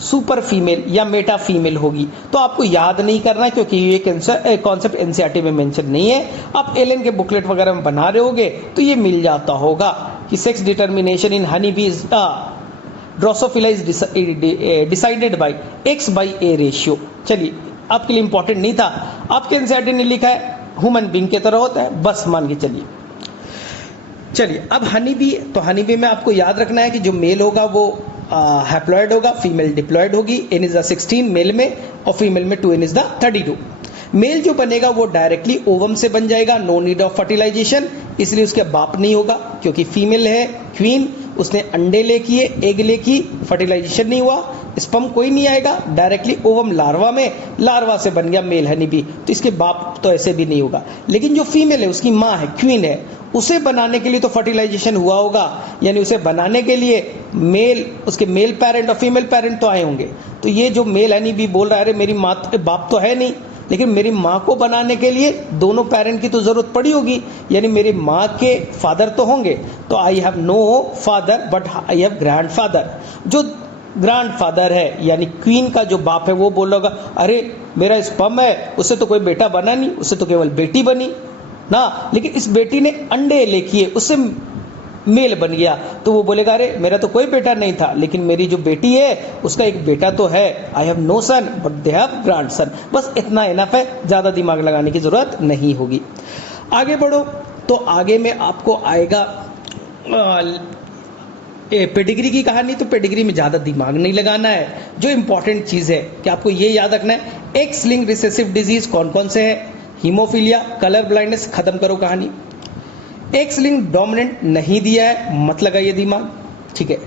सुपर फीमेल या मेटा फीमेल होगी। तो आपको याद नहीं करना, क्योंकि ये कॉन्सेप्ट एनसीईआरटी में मेंशन नहीं है। आप एलएन के बुकलेट वगैरह में बना रहे होगे तो ये मिल जाता होगा कि sex determination in honey bee is Drosophila is decided by X/A ratio. चलिए आपके लिए इंपॉर्टेंट नहीं था, आपके एनसीईआरटी ने लिखा है ह्यूमन बीइंग की तरह होता है, बस मान के चलिए। अब हनी बी, तो हनी बी में आपको याद रखना है कि जो मेल होगा वो हैप्लॉइड होगा, फीमेल डिप्लॉइड होगी। N इज द 16 मेल में और फीमेल में 2N इज द 32। मेल जो बनेगा वो डायरेक्टली ओवम से बन जाएगा, नो नीड ऑफ फर्टिलाइजेशन, इसलिए उसके बाप नहीं होगा, क्योंकि फीमेल है क्वीन, उसने अंडे ले किए, एग ले की, फर्टिलाइजेशन नहीं हुआ, स्पर्म कोई नहीं आएगा, डायरेक्टली ओवम लार्वा में, लार्वा से बन गया मेल हनी बी, तो इसके बाप तो ऐसे भी नहीं होगा। लेकिन जो फीमेल है उसकी माँ है, क्वीन है, उसे बनाने के लिए तो फर्टिलाइजेशन हुआ होगा, यानी उसे बनाने के लिए मेल, उसके मेल पेरेंट और फीमेल पेरेंट तो आए होंगे। तो ये जो मेल हनी बी बोल रहा है, अरे मेरी माँ बाप तो है नहीं, लेकिन मेरी माँ को बनाने के लिए दोनों पेरेंट की तो जरूरत पड़ी होगी, यानी मेरी माँ के फादर तो होंगे। तो I have no father but I have grandfather. जो ग्रैंडफादर है, यानी क्वीन का जो बाप है वो बोल रहा होगा अरे मेरा स्पर्म है, उससे तो कोई बेटा बना नहीं, उससे तो केवल बेटी बनी ना, लेकिन इस बेटी ने अंडे ले किए, उससे मेल बन गया, तो वो बोलेगा अरे मेरा तो कोई बेटा नहीं था, लेकिन मेरी जो बेटी है उसका एक बेटा तो है, I have no son but they have grandson. बस इतना इनफ है, ज़्यादा दिमाग लगाने की ज़रूरत नहीं होगी। आगे बढ़ो तो आगे में आपको आएगा पेडिग्री की कहानी। तो पेडिग्री में ज़्यादा दिमाग नहीं लगाना है, जो इंपॉर्टेंट चीज़ है कि आपको ये याद रखना है एक्स लिंक्ड रिसेसिव डिजीज कौन कौन से हैं, हीमोफीलिया, कलर ब्लाइंडनेस, खत्म करो कहानी। एक्स लिंक्ड डोमिनेंट नहीं दिया है, मत लगाइए दिमाग, ठीक है।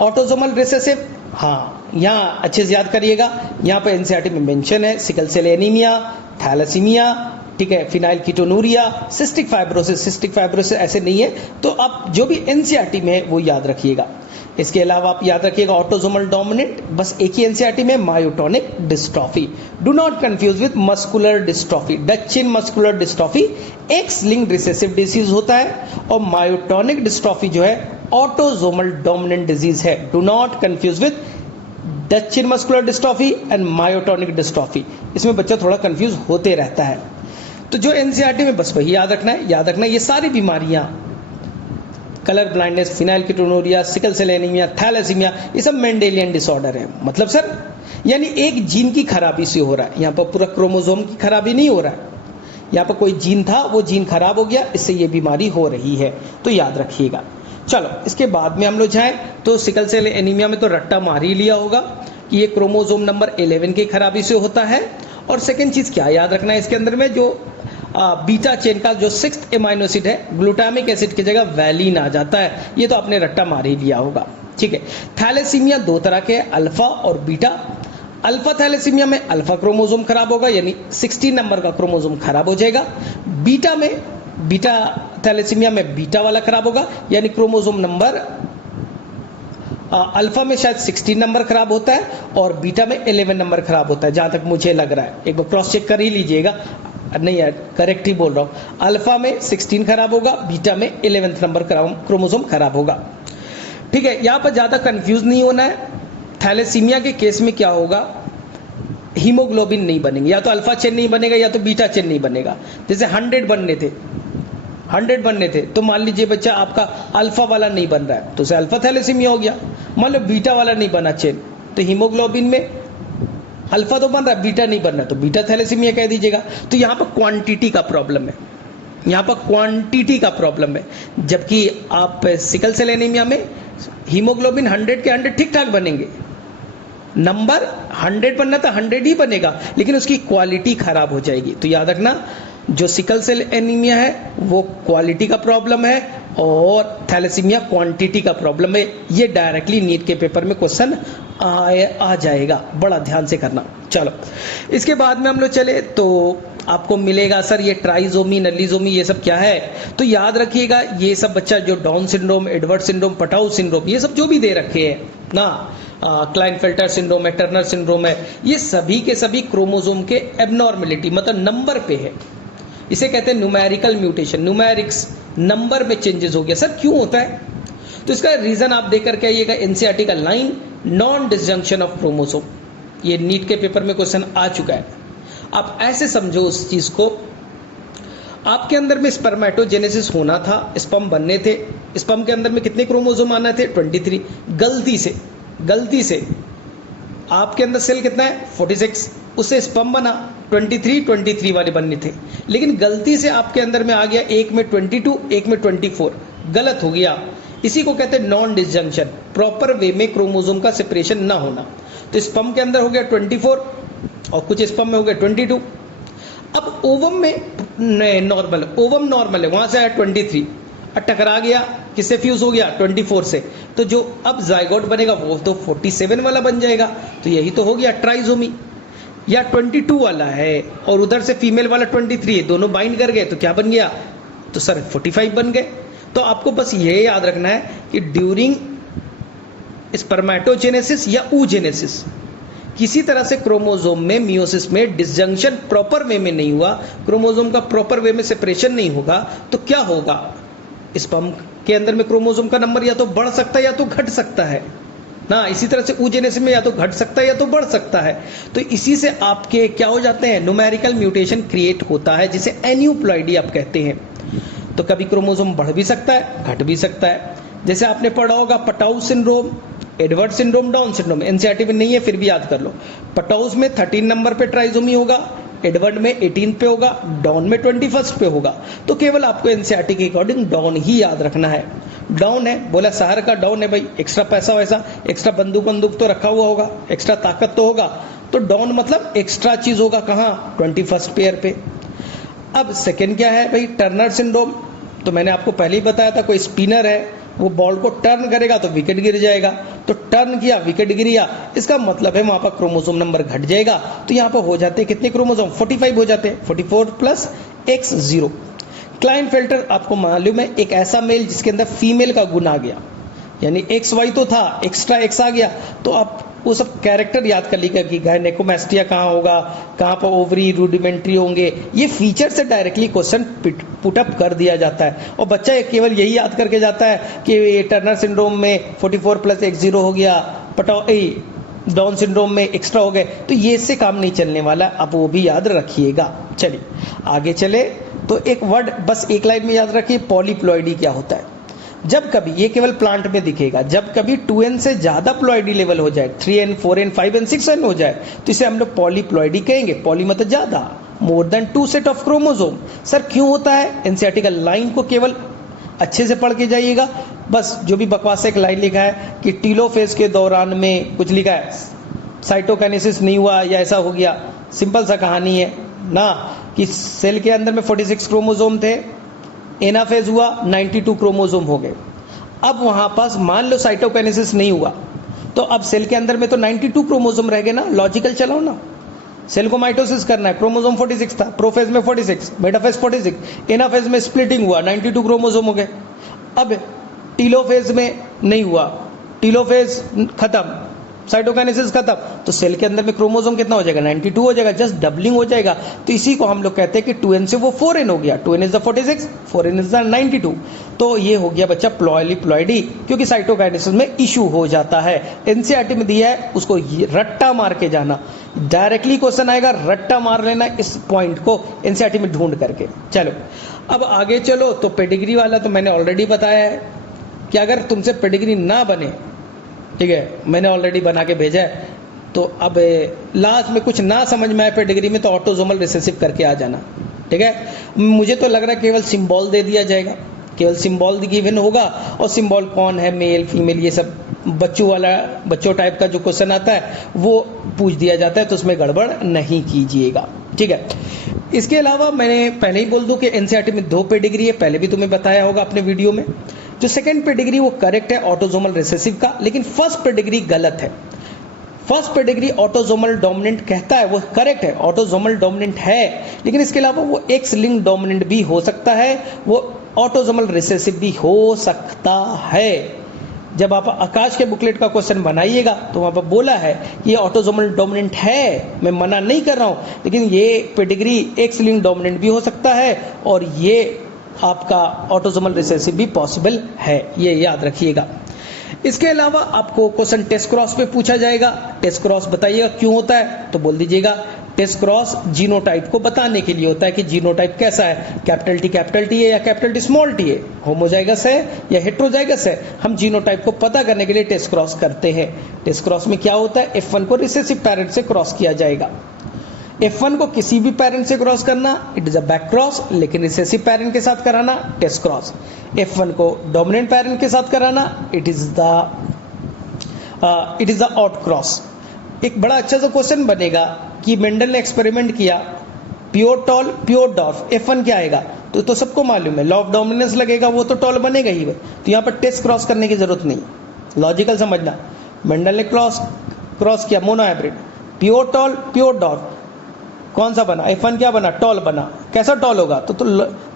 ऑटोसोमल रिसेसिव, हाँ यहाँ अच्छे से याद करिएगा, यहाँ पर एनसीईआरटी में मेंशन है सिकल सेल एनीमिया, थैलेसीमिया, ठीक है, फिनाइल कीटोनूरिया, सिस्टिक फाइब्रोसिस ऐसे नहीं है, तो आप जो भी एनसीईआरटी में है वो याद रखिएगा। इसके अलावा आप याद रखिएगा ऑटोसोमल डोमिनेंट, बस एक ही एनसीईआरटी में myotonic dystrophy, do not confuse with muscular dystrophy. Duchenne muscular dystrophy x linked recessive disease होता है, और मायोटोनिक डिस्ट्रॉफी जो है ऑटोसोमल डोमिनेंट डिजीज है। Do not confuse with Duchenne muscular dystrophy and myotonic dystrophy, इसमें बच्चा थोड़ा कंफ्यूज होते रहता है। तो जो एनसीईआरटी में बस वही याद रखना है, याद रखना है ये सारी बीमारियां, colour blindness, phenylketonuria, sickle cell anaemia, thalassaemia, ये सब मेंडेलियन डिसऑर्डर है। मतलब सर यानी एक जीन की खराबी से हो रहा है, यहाँ पर पूरा क्रोमोसोम की खराबी नहीं हो रहा है, यहाँ पर कोई जीन था वो जीन खराब हो गया, इससे ये बीमारी हो रही है, तो याद रखिएगा। चलो इसके बाद में हम लोग जाएं तो सिकल सेल एनीमिया में तो रट्टा मार ही लिया होगा कि ये क्रोमोसोम नंबर 11 की खराबी से होता है। और सेकेंड चीज क्या याद रखना है इसके अंदर में, जो बीटा चेन का जो 6th एमाइनो एसिड है ग्लूटामिक एसिड की जगह वैलिन आ जाता है, ये तो आपने रट्टा मार ही लिया होगा, ठीक है। थैलेसीमिया दो तरह के, अल्फा और बीटा। अल्फा थैलेसीमिया में अल्फा क्रोमोसोम खराब होगा, यानी 16 नंबर का क्रोमोसोम खराब हो जाएगा। बीटा थैलेसीमिया में बीटा वाला खराब होगा, यानी क्रोमोसोम नंबर अल्फा में शायद 16 नंबर खराब होता है और बीटा में 11 नंबर खराब होता है, जहां तक मुझे लग रहा है। एक बार क्रॉस चेक कर ही लीजिएगा, नहीं यार करेक्ट ही बोल रहा हूं, अल्फा में 16 खराब होगा, बीटा में 11th नंबर क्रोमोसोम खराब होगा, ठीक है। यहां पर ज्यादा कंफ्यूज नहीं होना है। थैलेसीमिया के केस में क्या होगा, हीमोग्लोबिन नहीं बनेंगे, या तो अल्फा चेन नहीं बनेगा या तो बीटा चेन नहीं बनेगा। जैसे 100 बनने थे तो मान लीजिए बच्चा आपका अल्फा वाला नहीं बन रहा है तो उसे अल्फा थैलेसीमिया हो गया। मान लो बीटा वाला नहीं बना चेन, तो हीमोग्लोबिन में अल्फा तो बन रहा है, बीटा नहीं बन रहा, तो बीटा थैलेसीमिया कह दीजिएगा। तो यहाँ पर क्वांटिटी का प्रॉब्लम है, यहाँ पर क्वांटिटी का प्रॉब्लम है। जबकि आप सिकल सेल एनीमिया में हीमोग्लोबिन 100 के 100 ठीक ठाक बनेंगे, नंबर 100 बनना था 100 ही बनेगा, लेकिन उसकी क्वालिटी खराब हो जाएगी। तो याद रखना जो सिकल सेल एनीमिया है वो क्वालिटी का प्रॉब्लम है और थैलेसीमिया क्वांटिटी का प्रॉब्लम है। ये डायरेक्टली नीट के पेपर में क्वेश्चन आ जाएगा, बड़ा ध्यान से करना। चलो इसके बाद में हम लोग चले तो आपको मिलेगा सर ये ट्राइजोमी, नलीजोमी, ये सब क्या है, तो याद रखिएगा ये सब बच्चा जो down syndrome, Edward syndrome, Patau syndrome, ये सब जो भी दे रखे हैं ना, क्लाइनफेल्टर सिंड्रोम है, टर्नर सिंड्रोम है, ये सभी के सभी क्रोमोसोम के एबनॉर्मेलिटी मतलब नंबर पे है। इसे कहते हैं न्यूमेरिकल म्यूटेशन, न्यूमेरिक्स नंबर में चेंजेस हो गया। सर क्यों होता है, तो इसका रीजन आप देख करके आइएगा एनसीईआरटी का line, non disjunction of chromosome. ये नीट के पेपर में क्वेश्चन आ चुका है। आप ऐसे समझो उस चीज को, आपके अंदर में स्पर्मेटोजेनेसिस होना था, स्पर्म बनने थे, स्पर्म के अंदर में कितने क्रोमोसोम आना थे 23, गलती से आपके अंदर सेल कितना है 46, उससे स्पर्म बना 23 वाले बनने थे, लेकिन गलती से आपके अंदर में आ गया एक में 22, एक में 24, गलत हो गया। इसी को कहते हैं नॉन डिसजंक्शन, प्रॉपर वे में क्रोमोसोम का सेपरेशन ना होना। तो स्पर्म के अंदर हो गया 24 और कुछ स्पर्म में हो गया 22। अब ओवम में नॉर्मल, ओवम नॉर्मल है, वहां से आया 23 और टकरा गया, किससे फ्यूज हो गया 24 से, तो जो अब जाइगोट बनेगा वो तो 47 वाला बन जाएगा। तो यही तो हो गया ट्राइजोमी। या 22 वाला है और उधर से फीमेल वाला 23 है, दोनों बाइंड कर गए तो क्या बन गया, तो सर 45 बन गए। तो आपको बस ये याद रखना है कि ड्यूरिंग स्पर्मेटोजेनेसिस या oogenesis किसी तरह से क्रोमोसोम में मियोसिस में डिसजंक्शन प्रॉपर वे में नहीं हुआ, क्रोमोसोम का प्रॉपर वे में सेपरेशन नहीं होगा, तो क्या होगा, स्पर्म के अंदर में क्रोमोसोम का नंबर या तो बढ़ सकता है या तो घट सकता है। ना। इसी तरह से ऊजेनेसिस में या तो घट सकता है या तो बढ़ सकता है। तो इसी से आपके क्या हो जाते हैं, न्यूमेरिकल म्यूटेशन क्रिएट होता है, जिसे एन्यूप्लॉइडी आप कहते हैं। तो कभी क्रोमोसोम बढ़ भी सकता है, घट भी सकता है। जैसे आपने पढ़ा होगा Patau syndrome, Edward syndrome, down syndrome, NCERT में नहीं है फिर भी याद कर लो। पटाउस में 13 नंबर पे ट्राइसोमी होगा, एडवर्ड में 18 पे होगा, डाउन में 21 पे होगा। तो केवल आपको एनसीईआरटी के अकॉर्डिंग डाउन ही याद रखना है। डाउन है, बोला शहर का डाउन है भाई, एक्स्ट्रा पैसा वैसा, एक्स्ट्रा बंदूक तो रखा हुआ होगा, एक्स्ट्रा ताकत तो होगा, तो डाउन मतलब एक्स्ट्रा चीज होगा कहाँ, 21 पेयर पे। अब सेकेंड क्या है भाई, टर्नर सिंड्रोम। तो मैंने आपको पहले ही बताया था, कोई स्पिनर है वो बॉल को टर्न करेगा तो विकेट गिर जाएगा। तो टर्न किया, विकेट गिरिया, इसका मतलब है वहां पर क्रोमोसोम नंबर घट जाएगा। तो यहां पर हो जाते हैं कितने क्रोमोसोम, 45 हो जाते हैं, 44 प्लस X0। क्लाइनफेल्टर आपको मालूम है एक ऐसा मेल जिसके अंदर फीमेल का गुण आ गया, यानी XY तो था, एक्स्ट्रा X आ गया। तो आप वो सब कैरेक्टर याद कर लीजिएगा कि गायनेकोमैस्टिया कहाँ होगा, कहाँ पर ओवरी रूडिमेंट्री होंगे, ये फीचर से डायरेक्टली क्वेश्चन पुटअप कर दिया जाता है। और बच्चा केवल यही याद करके जाता है कि टर्नर सिंड्रोम में 44 प्लस X0 हो गया, डाउन सिंड्रोम में एक्स्ट्रा हो गए। तो ये इससे काम नहीं चलने वाला, आप वो भी याद रखिएगा। चलिए आगे चले तो एक वर्ड बस एक लाइन में याद रखिए, पॉलीप्लॉइडी क्या होता है। जब कभी, ये केवल प्लांट में दिखेगा, जब कभी 2n से ज्यादा प्लॉइडी लेवल हो जाए, 3n 4n 5n 6n हो जाए, तो इसे हम लोग पॉलीप्लॉइडी कहेंगे। पॉली मतलब ज्यादा, more than 2 set of chromosome. Sir क्यों होता है, एनसीईआरटी का लाइन को केवल अच्छे से पढ़ के जाइएगा। बस जो भी बकवास एक लाइन लिखा है कि टीलोफेज के दौरान में कुछ लिखा है, साइटोकाइनेसिस नहीं हुआ या ऐसा हो गया, सिंपल सा कहानी है ना, कि सेल के अंदर में 46 क्रोमोसोम थे, एनाफेज हुआ, 92 क्रोमोसोम हो गए। अब वहां पास मान लो साइटोकाइनेसिस नहीं हुआ, तो अब सेल के अंदर में तो 92 क्रोमोसोम रह गए ना, लॉजिकल चलाओ ना। सेल को माइटोसिस करना है, क्रोमोसोम 46 था, प्रोफेज में 46, मेटाफेज 46, एनाफेज में स्प्लिटिंग हुआ, 92 क्रोमोसोम हो गए। अब टीलोफेज में नहीं हुआ, टीलोफेज खत्म, साइटोकाइनेसिस खत्म, तो सेल के अंदर में क्रोमोसोम कितना हो जाएगा, 92 हो जाएगा, जस्ट डबलिंग हो जाएगा। तो इसी को हम लोग कहते हैं कि 2n से वो 4n हो गया, 2n is the 46, 4n is the 92। तो ये हो गया बच्चा पॉलीप्लॉइडी, क्योंकि साइटोकाइनेसिस में इशू हो जाता है। एनसीईआरटी में दिया है, उसको रट्टा मार के जाना, डायरेक्टली क्वेश्चन आएगा, रट्टा मार लेना इस पॉइंट को एनसीईआरटी में ढूंढ करके। चलो अब आगे चलो, तो पेडिग्री वाला तो मैंने ऑलरेडी बताया है कि अगर तुमसे पेडिग्री ना बने, ठीक है, मैंने ऑलरेडी बना के भेजा है, तो अब लास्ट में कुछ ना समझ में आए पेडिग्री में तो ऑटोसोमल रिसेसिव करके आ जाना, ठीक है। मुझे तो लग रहा है केवल सिंबल दे दिया जाएगा, केवल सिंबल गिवन होगा, और सिंबल कौन है, मेल फीमेल, ये सब बच्चों टाइप का जो क्वेश्चन आता है वो पूछ दिया जाता है, तो उसमें गड़बड़ नहीं कीजिएगा, ठीक है। इसके अलावा मैंने पहले ही बोल दूं कि एनसीईआरटी में 2 पेडिग्री है, पहले भी तुम्हें बताया होगा अपने वीडियो में। जो सेकंड पेडिग्री वो करेक्ट है ऑटोसोमल रिसेसिव का, लेकिन फर्स्ट पेडिग्री गलत है। फर्स्ट पेडिग्री ऑटोसोमल डोमिनेंट कहता है, वो करेक्ट है, ऑटोसोमल डोमिनेंट है, लेकिन इसके अलावा वो एक्स लिंक डोमिनेंट भी हो सकता है, वो ऑटोसोमल रिसेसिव भी हो सकता है। जब आप आकाश के बुकलेट का क्वेश्चन बनाइएगा तो वहां पर बोला है कि ये ऑटोसोमल डोमिनेंट है, मैं मना नहीं कर रहा हूं, लेकिन ये पेडिग्री एक्स लिंक डोमिनेंट भी हो सकता है, और ये आपका ऑटोसोमल रिसेसिव भी पॉसिबल है, ये याद रखिएगा। इसके अलावा आपको क्वेश्चन टेस्ट क्रॉस पे पूछा जाएगा। टेस्ट क्रॉस बताइएगा क्यों होता है, तो बोल दीजिएगा टेस्ट क्रॉस जीनोटाइप को बताने के लिए होता है कि जीनोटाइप कैसा है, कैपिटल टी है या कैपिटल टी स्मॉल टी है, होमोजाइगस है या हेट्रोजाइगस है। हम जीनोटाइप को पता करने के लिए टेस्ट क्रॉस करते हैं। टेस्ट क्रॉस में क्या होता है, F1 को रिसेसिव पेरेंट से क्रॉस किया जाएगा। F1 को किसी भी पेरेंट से क्रॉस करना it is a back cross, लेकिन रिसेसिव पेरेंट के साथ कराना टेस्ट क्रॉस। F1 को डोमिनेंट पेरेंट के साथ कराना it is the odd cross. एक बड़ा अच्छा सा क्वेश्चन बनेगा कि मेंडल ने एक्सपेरिमेंट किया, pure tall pure dwarf, F1 क्या आएगा, तो सबको मालूम है, लॉ ऑफ डोमिनेंस लगेगा, वो तो टॉल बनेगा ही। तो यहाँ पर टेस्ट क्रॉस करने की जरूरत नहीं, लॉजिकल समझना। मेंडल ने क्रॉस किया mono hybrid, pure tall pure dwarf, कौन सा बना, F1 क्या बना, टॉल बना। कैसा टॉल होगा, तो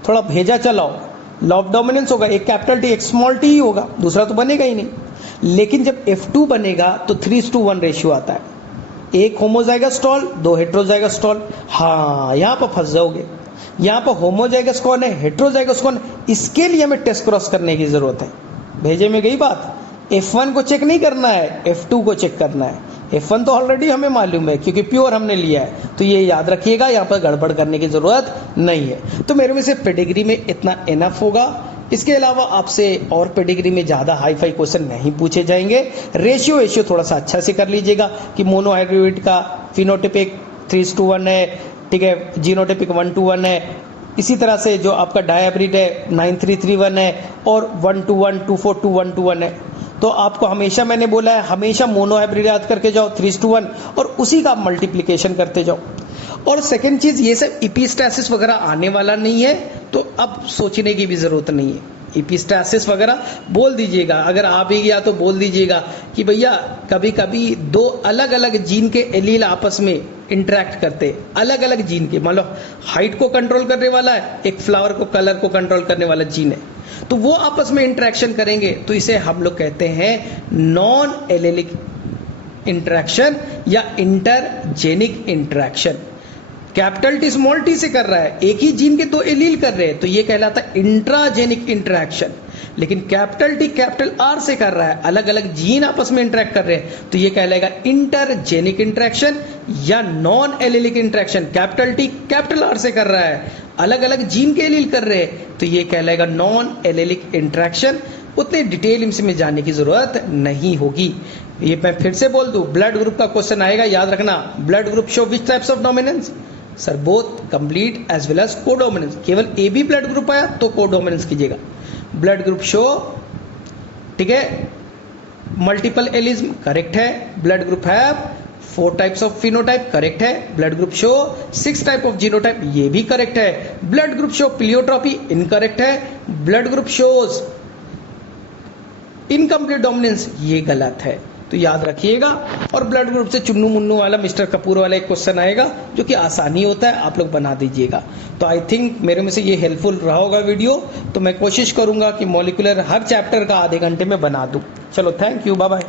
थोड़ा भेजा चलाओ, लॉ ऑफ डोमिनेंस होगा, एक कैपिटल टी एक स्मॉल टी ही होगा, दूसरा तो बनेगा ही नहीं। लेकिन जब F2 बनेगा तो 3:1 रेशियो आता है, एक होमोजाइगस टॉल 2 हेट्रोजाइगस टॉल। हाँ, यहां पर फंस जाओगे, यहां पर होमोजाइगस कौन है, हेट्रोजाइगस कौन है, इसके लिए हमें टेस्ट क्रॉस करने की जरूरत है। भेजे में गई बात, F1 को चेक नहीं करना है, F2 को चेक करना है। F1 तो ऑलरेडी हमें मालूम है क्योंकि प्योर हमने लिया है, तो ये याद रखिएगा, यहाँ पर गड़बड़ करने की जरूरत नहीं है। तो मेरे में से पेडिग्री में इतना इनफ होगा। इसके अलावा आपसे और पेडिग्री में ज़्यादा हाई फाई क्वेश्चन नहीं पूछे जाएंगे। रेशियो थोड़ा सा अच्छा से कर लीजिएगा कि मोनोहाइब्रिड का फिनोटिपिक 3:1 है, ठीक है, जीनोटिपिक 1:1 है। इसी तरह से जो आपका डायहाइब्रिड है 9331 है और 1:1, 242, 1:1 है। तो आपको हमेशा मैंने बोला है, हमेशा मोनोहाइब्रिड याद करके जाओ 3:1 और उसी का मल्टीप्लिकेशन करते जाओ। और सेकंड चीज, ये सब इपिस्टैसिस वगैरह आने वाला नहीं है, तो अब सोचने की भी जरूरत नहीं है। इपिस्टैसिस वगैरह बोल दीजिएगा, अगर आ भी गया तो बोल दीजिएगा कि भैया कभी कभी दो अलग अलग जीन के एलील आपस में इंटरेक्ट करते, अलग अलग जीन के, मान लो हाइट को कंट्रोल करने वाला है, एक फ्लावर को कलर को कंट्रोल करने वाला जीन है, तो वो आपस में इंटरेक्शन करेंगे, तो इसे हम लोग कहते हैं नॉन एलेलिक इंटरेक्शन या intergenic interaction. Capital T small T से कर रहा है, एक ही जीन के दो एलील कर रहे हैं, तो ये कहलाता है इंट्राजेनिक इंटरेक्शन। लेकिन कैपिटल टी कैपिटल आर से कर रहा है, अलग अलग जीन आपस में इंटरेक्ट कर रहे हैं, तो ये कहलाएगा इंटरजेनिक इंटरेक्शन या non allylic interaction. Capital T capital R से कर रहा है, अलग अलग जीन के एलील कर रहे हैं, तो ये कहलाएगा नॉन एलिलिक इंटरेक्शन। उतने डिटेल में जाने की जरूरत नहीं होगी। ये मैं फिर से बोल दूं, ब्लड ग्रुप का क्वेश्चन आएगा, याद रखना, blood group show which types of dominance sir, both complete as well as codominance. केवल ए बी ब्लड ग्रुप आया तो कोडोमिनेंस कीजिएगा। ब्लड ग्रुप शो, ठीक है, मल्टीपल एलिज्म, करेक्ट है। Blood group have 4 types of phenotype, correct है। Blood group show 6 type of genotype, ये भी करेक्ट है। Blood group show pleiotropy, incorrect है। Blood group shows incomplete dominance, ये गलत है, तो याद रखिएगा। और ब्लड ग्रुप से चुन्नू मुन्नू वाला मिस्टर कपूर वाला एक क्वेश्चन आएगा जो कि आसानी होता है, आप लोग बना दीजिएगा। तो आई थिंक मेरे में से ये हेल्पफुल रहा होगा वीडियो, तो मैं कोशिश करूंगा कि मॉलिक्यूलर हर चैप्टर का आधे घंटे में बना दूं। चलो, थैंक यू, बाय बाय।